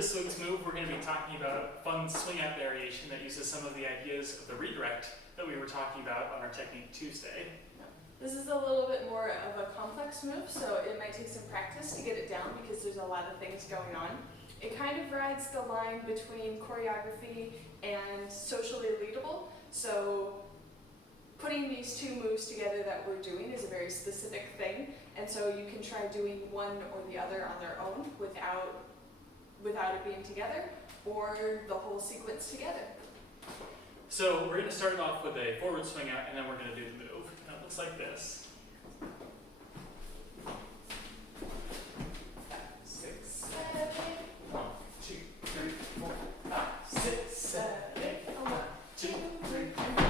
this week's move, we're going to be talking about a fun swing out variation that uses some of the ideas of the redirect that we were talking about on our Technique Tuesday. This is a little bit more of a complex move, so it might take some practice to get it down because there's a lot of things going on. It kind of rides the line between choreography and socially leadable, so putting these two moves together that we're doing is a very specific thing, and so you can try doing one or the other on their own without it being together, or the whole sequence together. So we're going to start off with a forward swing out, and then we're going to do the move. And it looks like this. 5, 6, 7, 8. 1, 2, 3, 4, 5, 6, 7, 8. 1, 2, 3, 4.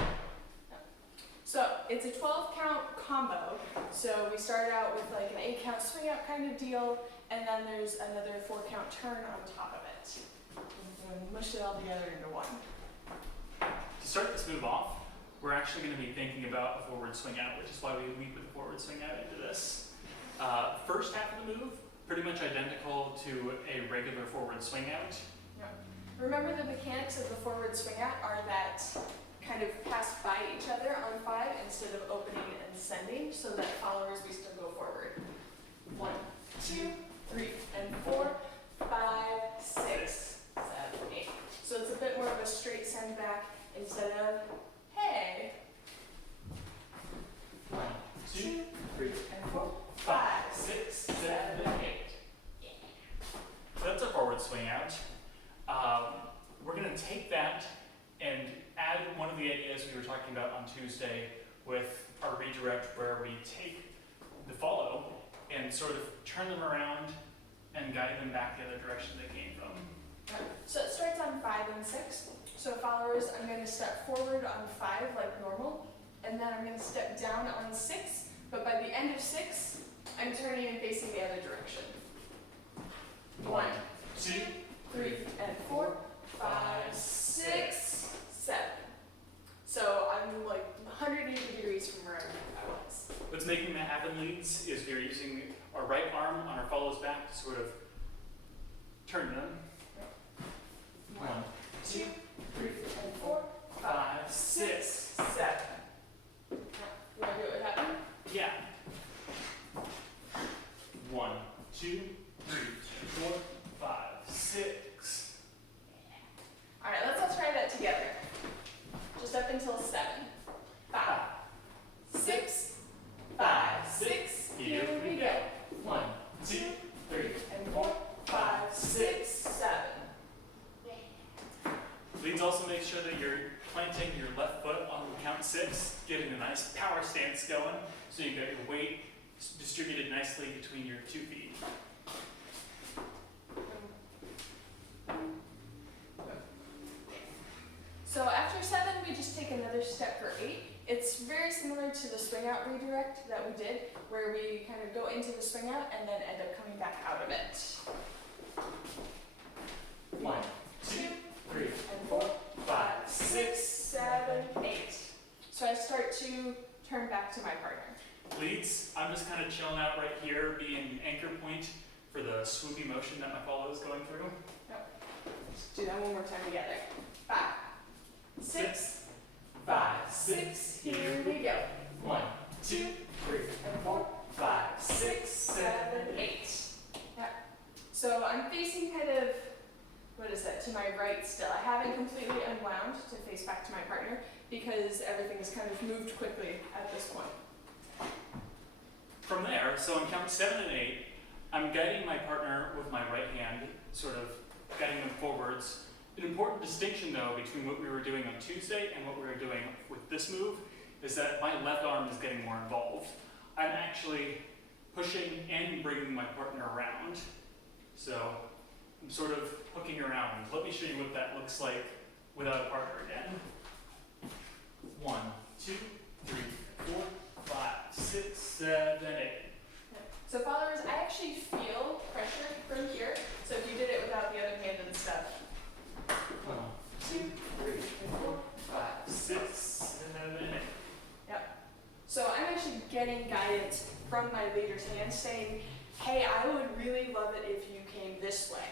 So it's a 12 count combo. So we started out with like an 8 count swing out kind of deal, and then there's another 4 count turn on top of it. And mush it all together into one. To start this move off, we're actually going to be thinking about a forward swing out, which is why we lead with the forward swing out into this. First half of the move, pretty much identical to a regular forward swing out. Yeah. Remember the mechanics of the forward swing out are that kind of pass by each other on 5 instead of opening and sending, so that followers we still go forward. 1, 2, 3, and 4, 5, 6, 7, 8. So it's a bit more of a straight send back instead of hey. 1, 2, 3, and 4, 5, 6, 7, 8. So that's our forward swing out. We're going to take that and add one of the ideas we were talking about on Tuesday with our redirect, where we take the follow and sort of turn them around and guide them back the other direction they came from. So it starts on 5 and 6. So followers, I'm going to step forward on 5 like normal, and then I'm going to step down on 6, but by the end of 6, I'm turning and facing the other direction. 1, 2, 3, and 4, 5, 6, 7. So I'm like 180 degrees from where I was. What's making that happen, leads, is we're using our right arm on our follows back to sort of turn them. 1, 2, 3, and 4, 5, 6, 7. You want to do what happened? Yeah. 1, 2, 3, 4, 5, 6. All right, let's all try that together. Just up until 7. 5, 6, 5, 6. Here we go. 1, 2, 3, and 4, 5, 6, 7. Leads also make sure that you're planting your left foot on count 6, getting a nice power stance going, so you got your weight distributed nicely between your 2 feet. So after 7, we just take another step for 8. It's very similar to the swing out redirect that we did, where we kind of go into the swing out and then end up coming back out of it. 1, 2, 3, and 4, 5, 6, 7, 8. So I start to turn back to my partner. leads. I'm just kind of chilling out right here, being an anchor point for the swoopy motion that my follow is going through. Let's do that one more time together. 5, 6, 5, 6. Here we go. 1, 2, 3, And 4, 5, 6, 7, 8. Yeah. So I'm facing kind of, what is that, to my right still. I haven't completely unwound to face back to my partner because everything is kind of moved quickly at this point. From there, so on count 7 and 8, I'm guiding my partner with my right hand, sort of guiding them forwards. An important distinction, though, between what we were doing on Tuesday and what we were doing with this move is that my left arm is getting more involved. I'm actually pushing and bringing my partner around. So I'm sort of hooking around. Let me show you what that looks like without a partner again. 1, 2, 3, 4, 5, 6, 7, 8. So followers, I actually feel pressure from here. So if you did it without the other hand and stuff. 1, 2, 3, 4, 5, 6, 7, 8. Yep. So I'm actually getting guidance from my leader's hand saying, hey, I would really love it if you came this way.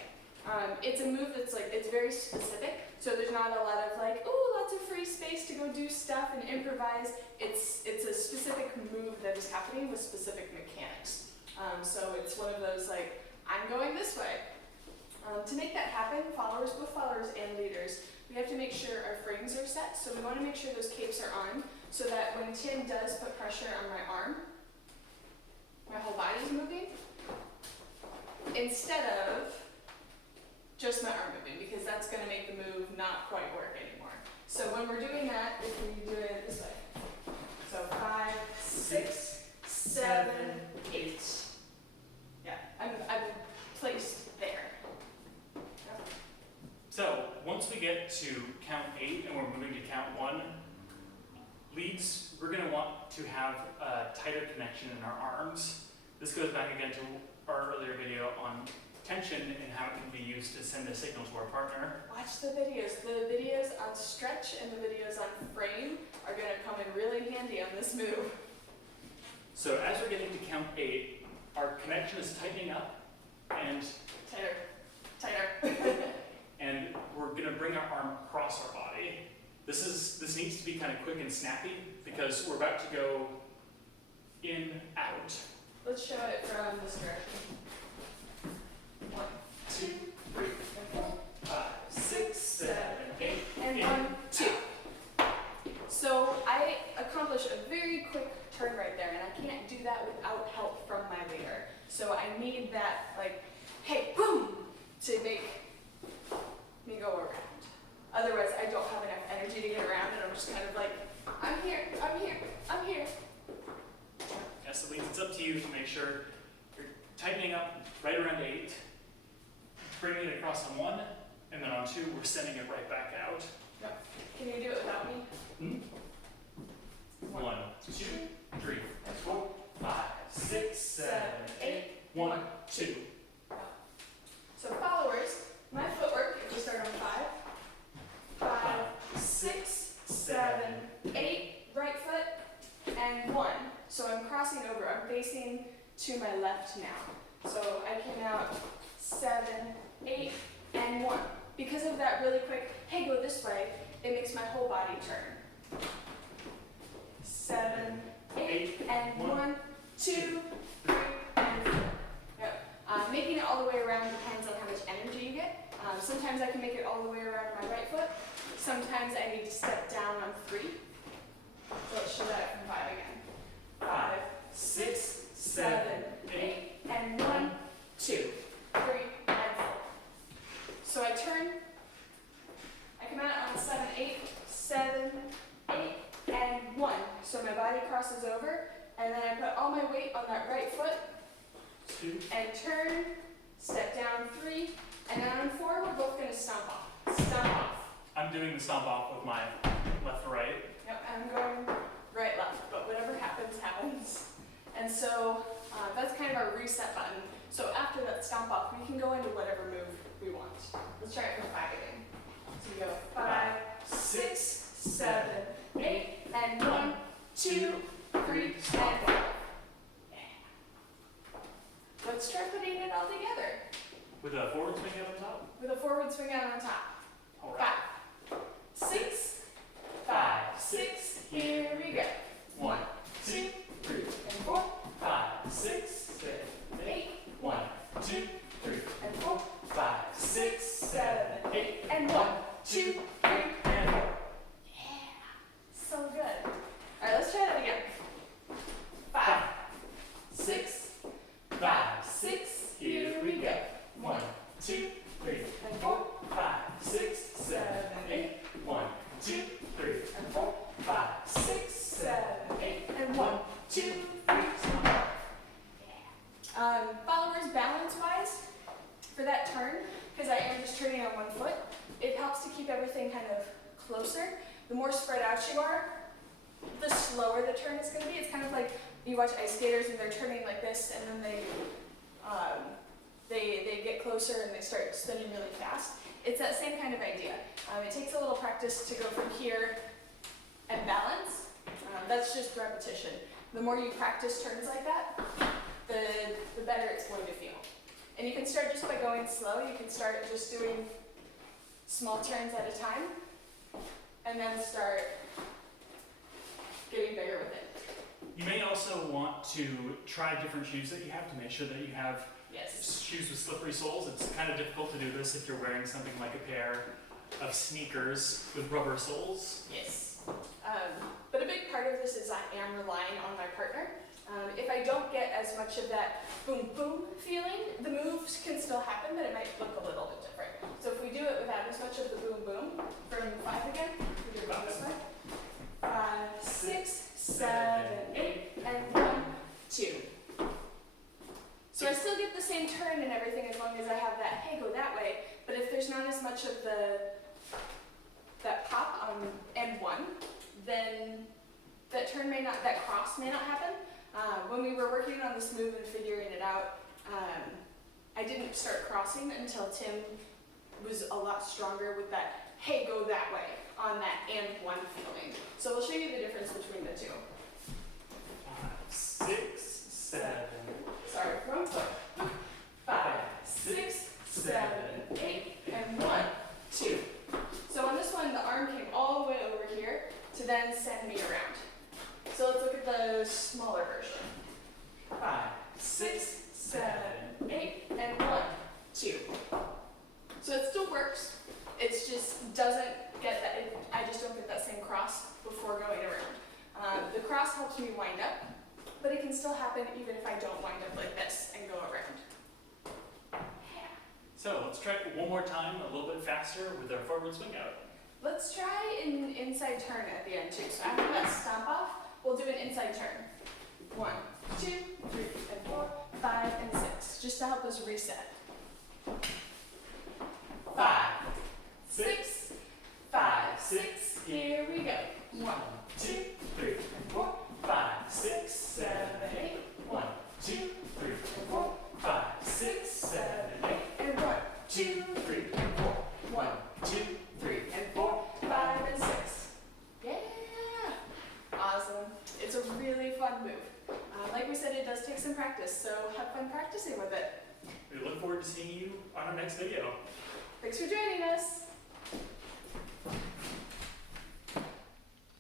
It's a move that's like, it's very specific, so there's not a lot of like, ooh, lots of free space to go do stuff and improvise. It's a specific move that is happening with specific mechanics. So it's one of those like, I'm going this way. To make that happen, followers, both followers and leaders, we have to make sure our frames are set. So we want to make sure those capes are on so that when Tim does put pressure on my arm, my whole body's moving instead of just my arm moving, because that's going to make the move not quite work anymore. So when we're doing that, if we do it this way, so 5, 6, 7, 8. Yeah, I'm placed there. So once we get to count 8 and we're moving to count 1, leads, we're going to want to have a tighter connection in our arms. This goes back again to our earlier video on tension and how it can be used to send a signal to our partner. Watch the videos. The videos on stretch and the videos on frame are going to come in really handy on this move. So as we're getting to count 8, our connection is tightening up and Tighter. and we're going to bring our arm across our body. This needs to be kind of quick and snappy because we're about to go in, out. Let's show it from this direction. 1, 2, 3, 4, 5, 6, 7, 8, and 1, 2. So I accomplish a very quick turn right there, and I can't do that without help from my leader. So I need that, like, hey, boom, to make me go around. Otherwise, I don't have enough energy to get around, and I'm just kind of like, I'm here, I'm here, I'm here. Yeah, so Leeds, it's up to you to make sure you're tightening up right around 8, bringing it across on 1, and then on 2, we're sending it right back out. Yep. Can you do it without me? 1, 2, 3, 4, 5, 6, 7, 8, 1, 2. So followers, my footwork, if we start on 5, 5, 6, 7, 8, right foot, and 1. So I'm crossing over, I'm facing to my left now. So I came out 7, 8, and 1. Because of that really quick, hey, go this way, it makes my whole body turn. 7, 8, and 1, 2, 3, and 4. Yep. Making it all the way around depends on how much energy you get. Sometimes I can make it all the way around my right foot. Sometimes I need to step down on 3. So let's show that from 5 again. 5, 6, 7, 8, and 1, 2, 3, and 4. So I turn, I come out on 7, 8, 7, 8, and 1. So my body crosses over, and then I put all my weight on that right foot, 2. and turn, step down 3, and then on 4, we're both going to stomp off. Stomp off. I'm doing the stomp off with my left to right. Yep, I'm going right, left, but whatever happens, happens. And so that's kind of our reset button. So after that stomp off, we can go into whatever move we want. Let's try it from 5 again. So we go 5, 6, 7, 8, and 1, 2, 3, and 4. Yeah. Let's try putting it all together. With a forward swing out on top. With a forward swing out on top. All right. 5, 6, 5, 6, here we go. 1, 2, 3, and 4, 5, 6, 7, 8, 1, 2, 3, and 4, 5, 6, 7, 8, and 1, 2, 3, and 4. yeah. So good. All right, let's try that again. 5, 6, 5, 6, here we go. 1, 2, 3, And 4, 5, 6, 7, 8, 1, 2, 3, and 4, 5, 6, 7, 8, and 1, 2, 3, followers balance-wise, for that turn, because I am just turning on one foot, it helps to keep everything kind of closer. The more spread out you are, the slower the turn is going to be. It's kind of like you watch ice skaters and they're turning like this, and then they get closer and they start spinning really fast. It's that same kind of idea. It takes a little practice to go from here and balance. That's just repetition. The more you practice turns like that, the better it's going to feel. And you can start just by going slow. You can start just doing small turns at a time, and then start getting bigger with it. You may also want to try different shoes that you have to make sure that you have Yes. shoes with slippery soles. It's kind of difficult to do this if you're wearing something like a pair of sneakers with rubber soles. Yes. But a big part of this is I am relying on my partner. If I don't get as much of that boom boom feeling, the moves can still happen, but it might look a little bit different. So if we do it without as much of the boom boom, from 5 again, we do it this way. 5, 6, 7, 8, and 1, 2. So I still get the same turn and everything as long as I have that, hey, go that way. But if there's not as much of that pop on N1, then that turn may not, that cross may not happen. When we were working on this move and figuring it out, I didn't start crossing until Tim was a lot stronger with that, hey, go that way, on that N1 feeling. So we'll show you the difference between the two. 5, 6, 7. Sorry, wrong foot. 5, 6, 7, 8, and 1, 2. So on this one, the arm came all the way over here to then send me around. So let's look at the smaller version. 5, 6, 7, 8, and 1, 2. So it still works. It just doesn't get that, I just don't get that same cross before going around. The cross helps me wind up, but it can still happen even if I don't wind up like this and go around. So let's try it one more time, a little bit faster with our forward swing out. Let's try an inside turn at the end too. So after that stomp off, we'll do an inside turn. 1, 2, 3, and 4, 5, and 6, just to help us reset. 5, 6, 5, 6, here we go. 1, 2, 3, and 4, 5, 6, 7, 8. 1, 2, 3, and 4, 5, 6, 7, 8. And 1, 2, 3, and 4. 1, 2, 3, and 4, 5, and 6. Yeah! Awesome. It's a really fun move. Like we said, it does take some practice, so have fun practicing with it. We look forward to seeing you on our next video. Thanks for joining us.